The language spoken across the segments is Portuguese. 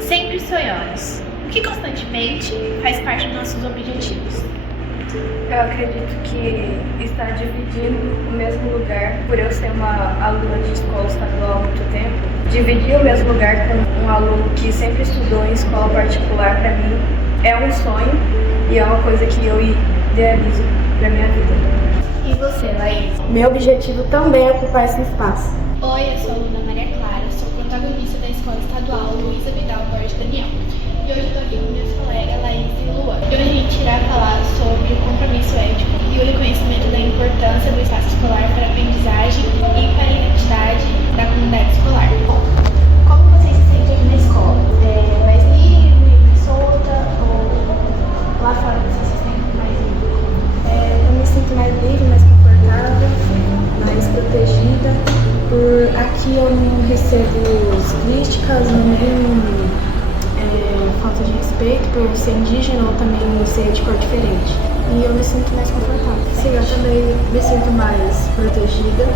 Sempre sonhamos, o que constantemente faz parte dos nossos objetivos. Eu acredito que estar dividindo o mesmo lugar, por eu ser uma aluna de escola estadual há muito tempo, dividir o mesmo lugar com um aluno que sempre estudou em escola particular, para mim, é um sonho e é uma coisa que eu idealizo para minha vida. E você, Laís? Meu objetivo também é ocupar esse espaço. Oi, eu sou a aluna Maria Clara, sou protagonista da Escola Estadual Luísa Vidal Borges Daniel. E hoje eu tô aqui com minhas colegas Laís e Luan. E hoje a gente irá falar sobre o compromisso ético e o reconhecimento da importância do espaço escolar para a aprendizagem e para a identidade da comunidade escolar. Bom, como vocês se sentem aqui na escola? Mais livre, mais solta ou lá fora vocês se sentem mais livre? Eu me sinto mais livre, mais confortável, mais protegida. Por aqui eu não recebo críticas, nem falta de respeito por eu ser indígena ou também ser de cor diferente. E eu me sinto mais confortável. Sim, eu também me sinto mais protegida.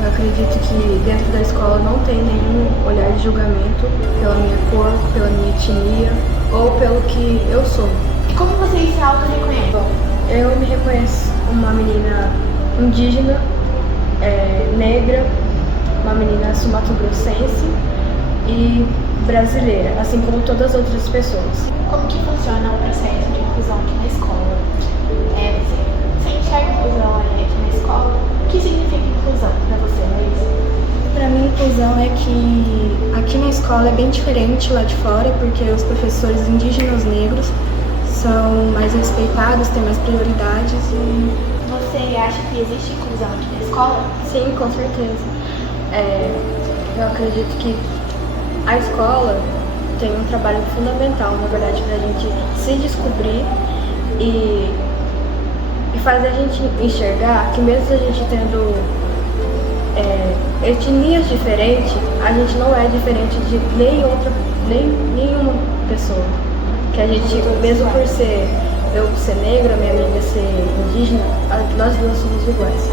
Eu acredito que dentro da escola não tem nenhum olhar de julgamento pela minha cor, pela minha etnia ou pelo que eu sou. E como vocês se auto-reconhecem? Bom, eu me reconheço uma menina indígena, negra, uma menina sul-mato-grossense e brasileira, assim como todas as outras pessoas. Como que funciona o processo de inclusão aqui na escola? Você enxerga inclusão aqui na escola? O que significa inclusão para você, Laís? Para mim, inclusão é que aqui na escola é bem diferente lá de fora, porque os professores indígenas negros são mais respeitados, têm mais prioridades e... Você acha que existe inclusão aqui na escola? Sim, com certeza. Eu acredito que a escola tem um trabalho fundamental, na verdade, para a gente se descobrir e fazer a gente enxergar que mesmo a gente tendo etnias diferentes, a gente não é diferente de nenhuma pessoa. Que a gente, mesmo por ser eu ser negra, minha amiga ser indígena, nós duas somos iguais.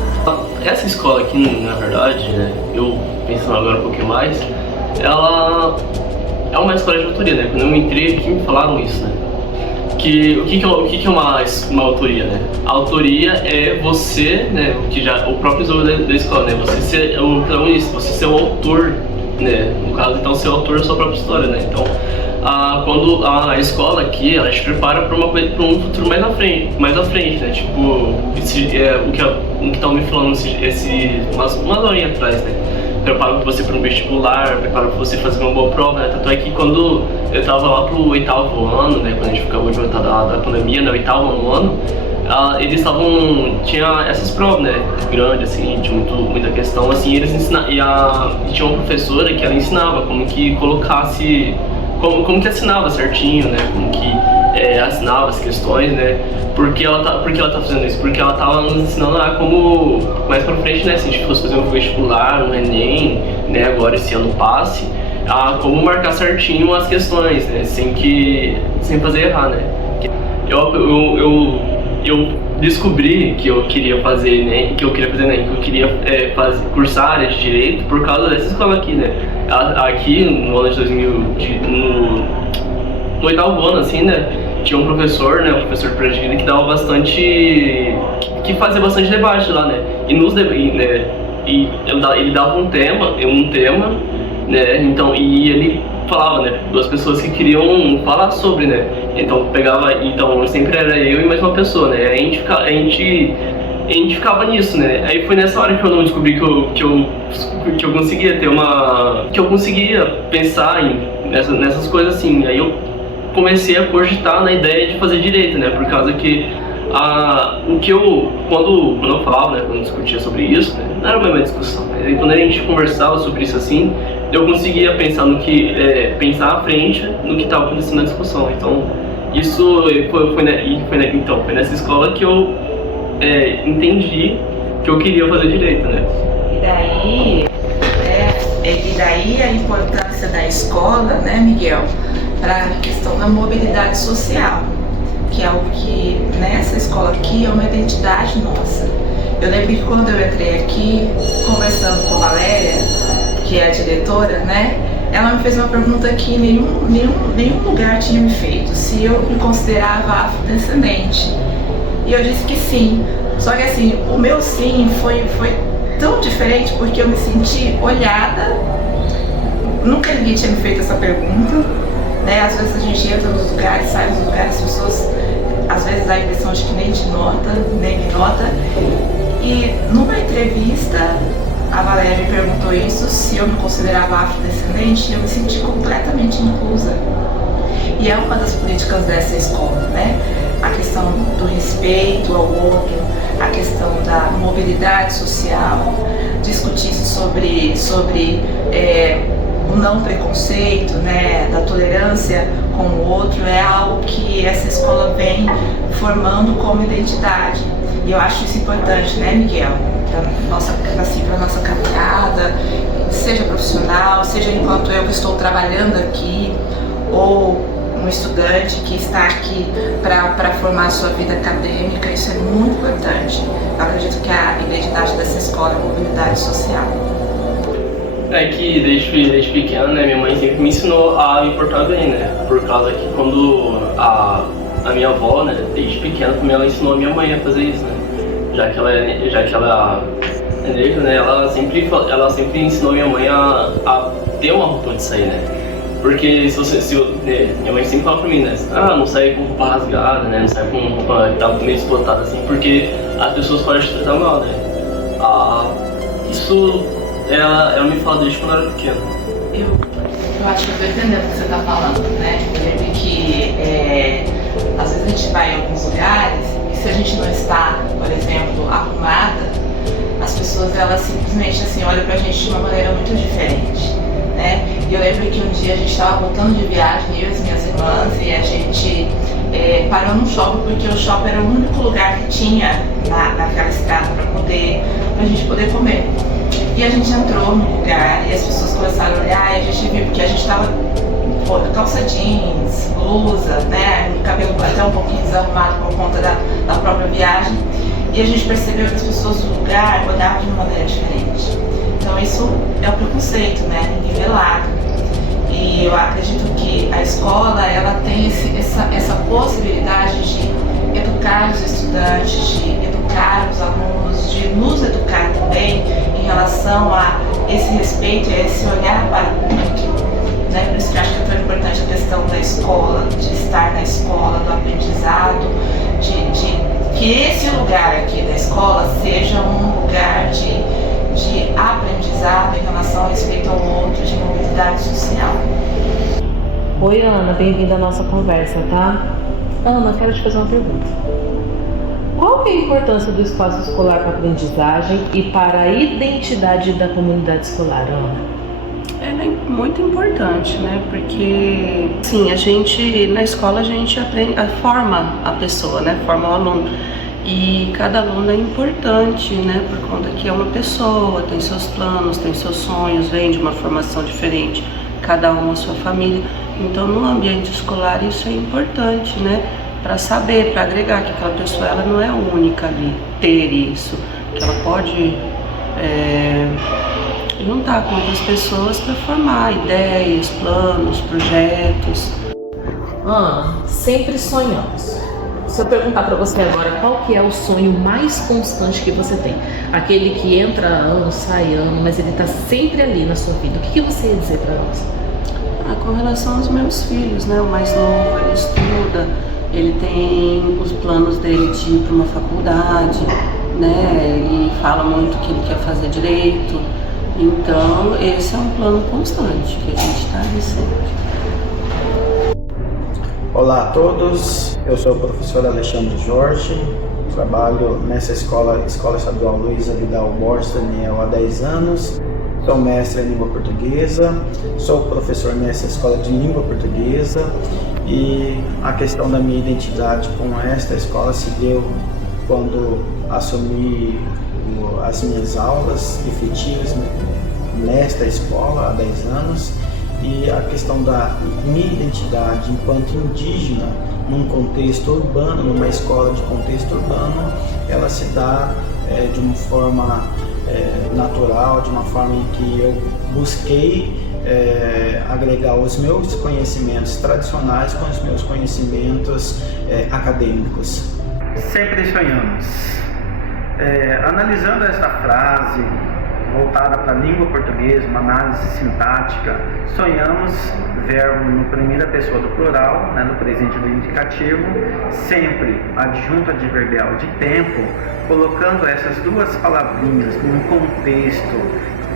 Essa escola aqui, na verdade, né, eu pensando agora um pouquinho mais, ela é uma escola de autoria, né? Quando eu entrei aqui me falaram isso, né? O que é uma autoria, né? A autoria é você, né? O próprio slogan da escola, né? Você ser o protagonista, você ser o autor, né? No caso, então, ser o autor da sua própria história, né? Então, quando a escola aqui, ela te prepara para um futuro mais à frente, né? Tipo, o que estão me falando umas horinhas atrás, né? Prepara você para um vestibular, prepara você fazer uma boa prova, né? Tanto é que quando eu tava lá pro 8º ano, né? Quando a gente acabou de voltar da pandemia, né? 8º ano, eles tinha essas provas, né? Grandes, assim, tinha muita questão, assim, eles ensinavam, e tinha uma professora que ela ensinava como que colocasse, como que assinava certinho, né? Como que assinava as questões, né? Por que ela tá fazendo isso? Porque ela tava nos ensinando como, mais pra frente, né? Se a gente fosse fazer um vestibular, um Enem, né? Agora esse ano passe, como marcar certinho as questões, né? Sem fazer errar, né? Eu descobri que eu queria fazer Enem, que eu queria cursar a área de Direito por causa dessa escola aqui, né? Aqui, no ano de 2000, no 8º ano, assim, né? Tinha um professor, né? O professor Pradina, que dava bastante... que fazia bastante debate lá, né? E ele dava um tema, né? Então, e ele falava, né? Duas pessoas que queriam falar sobre, né? Então, sempre era eu e mais uma pessoa, né? A gente ficava nisso, né? Aí foi nessa hora que eu não descobri que eu conseguia que eu conseguia pensar nessas coisas assim. Aí eu comecei a cogitar na ideia de fazer direito, né? Por causa que quando eu falava, né? Quando eu discutia sobre isso, né? Não era uma discussão, né? E quando a gente conversava sobre isso assim, eu conseguia pensar pensar à frente no que estava acontecendo na discussão. Então, isso foi nessa escola que eu entendi que eu queria fazer direito, né? E daí a importância da escola, né, Miguel, para a questão da mobilidade social, que é algo que nessa escola aqui é uma identidade nossa. Eu lembro que quando eu entrei aqui, conversando com a Valéria, que é a diretora, né, ela me fez uma pergunta que nenhum lugar tinha me feito, se eu me considerava afrodescendente. E eu disse que sim. Só que assim, o meu sim foi tão diferente porque eu me senti olhada. Nunca ninguém tinha me feito essa pergunta, né? Às vezes a gente entra nos lugares, sai dos lugares, as pessoas às vezes dá a impressão de que nem te nota, nem me nota. E numa entrevista, a Valéria me perguntou isso, se eu me considerava afrodescendente, e eu me senti completamente inclusa. E é uma das políticas dessa escola, né? A questão do respeito ao outro, a questão da mobilidade social, discutir sobre o não preconceito, né, da tolerância com o outro, é algo que essa escola vem formando como identidade. E eu acho isso importante, né, Miguel? Para nossa caminhada, seja profissional, seja enquanto eu que estou trabalhando aqui, ou um estudante que está aqui para formar a sua vida acadêmica, isso é muito importante. Eu acredito que a identidade dessa escola é a mobilidade social. É que desde pequeno, né, minha mãe sempre me ensinou a me portar bem, né? Por causa que quando a minha avó, né, desde pequena também ela ensinou a minha mãe a fazer isso, né? Já que ela é negra, né, ela sempre ensinou minha mãe a ter uma roupa de sair, né? Porque minha mãe sempre fala pra mim, né? Não sai com roupa rasgada, né? Não sai com roupa que tá meio desbotada assim, porque as pessoas podem te tratar mal, né? Isso ela me fala desde quando eu era pequeno. Eu acho que eu tô entendendo o que você tá falando, né? Eu lembro que às vezes a gente vai em alguns lugares e se a gente não está, por exemplo, arrumada, as pessoas elas simplesmente assim olham pra gente de uma maneira muito diferente, né? E eu lembro que um dia a gente estava voltando de viagem, eu e as minhas irmãs, e a gente parou num shopping, porque o shopping era o único lugar que tinha naquela estrada pra gente poder comer. E a gente entrou no lugar e as pessoas começaram a olhar e a gente viu, porque a gente estava calça jeans, blusa, né, o cabelo até um pouquinho desarrumado por conta da própria viagem, e a gente percebeu que as pessoas do lugar olhavam de uma maneira diferente. Então isso é o preconceito, né, nivelado. E eu acredito que a escola ela tem essa possibilidade de educar os estudantes, de educar os alunos, de nos educar também em relação a esse respeito e a esse olhar para o outro. Né? Por isso que eu acho que é tão importante a questão da escola, de estar na escola, do aprendizado, de que esse lugar aqui da escola seja um lugar de aprendizado em relação ao respeito ao outro, de mobilidade social. Oi, Ana, bem-vinda à nossa conversa, tá? Ana, quero te fazer uma pergunta. Qual que é a importância do espaço escolar para a aprendizagem e para a identidade da comunidade escolar, Ana? Ela é muito importante, né? Porque, sim, na escola a gente aprende, forma a pessoa, né? Forma o aluno. E cada aluno é importante, né? Por conta que é uma pessoa, tem seus planos, tem seus sonhos, vem de uma formação diferente, cada um a sua família. Então, no ambiente escolar isso é importante, né? Para saber, para agregar que aquela pessoa ela não é única ali, ter isso, que ela pode juntar com outras pessoas para formar ideias, planos, projetos. Ana, sempre sonhamos. Se eu perguntar para você agora qual que é o sonho mais constante que você tem, aquele que entra ano, sai ano, mas ele está sempre ali na sua vida, o que você ia dizer para nós? Com relação aos meus filhos, né? O mais novo, ele estuda, ele tem os planos dele de ir para uma faculdade, né? Ele fala muito que ele quer fazer direito, então esse é um plano constante que a gente está recebendo. Olá a todos, eu sou o professor Alexandre Jorge, trabalho nessa Escola Estadual Luiza Vidal Borges Daniel há 10 anos, sou mestre em língua portuguesa, sou professor nessa escola de língua portuguesa e a questão da minha identidade com esta escola se deu quando assumi as minhas aulas efetivas nesta escola há 10 anos. E a questão da minha identidade enquanto indígena num contexto urbano, numa escola de contexto urbano, ela se dá de uma forma natural, de uma forma em que eu busquei agregar os meus conhecimentos tradicionais com os meus conhecimentos acadêmicos. Sempre sonhamos. Analisando esta frase voltada para a língua portuguesa, uma análise sintática, sonhamos, verbo no primeira pessoa do plural, no presente do indicativo, sempre adjunto adverbial de tempo, colocando essas duas palavrinhas num contexto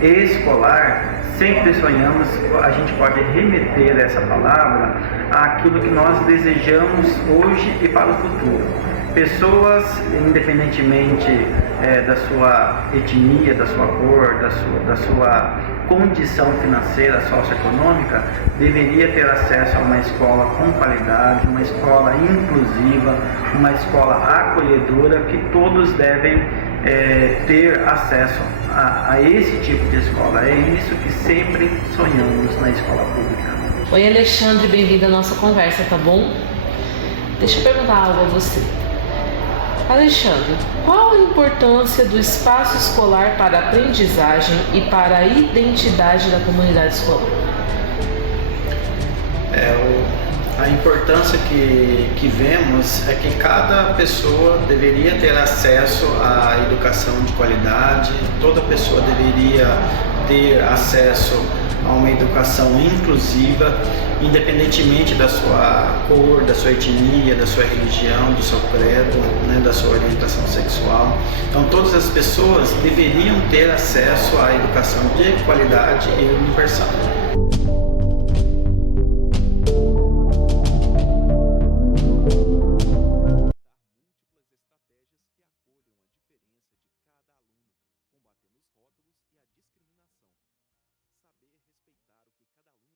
escolar. Sempre sonhamos, a gente pode remeter essa palavra àquilo que nós desejamos hoje e para o futuro. Pessoas, independentemente da sua etnia, da sua cor, da sua condição financeira, socioeconômica, deveria ter acesso a uma escola com qualidade, uma escola inclusiva, uma escola acolhedora, que todos devem ter acesso a esse tipo de escola. É isso que sempre sonhamos na escola pública. Oi, Alexandre, bem-vindo à nossa conversa, tá bom? Deixa eu perguntar algo a você. Alexandre, qual a importância do espaço escolar para a aprendizagem e para a identidade da comunidade escolar? A importância que vemos é que cada pessoa deveria ter acesso à educação de qualidade, toda pessoa deveria ter acesso a uma educação inclusiva, independentemente da sua cor, da sua etnia, da sua religião, do seu credo, da sua orientação sexual. Então todas as pessoas deveriam ter acesso à educação de qualidade e universal.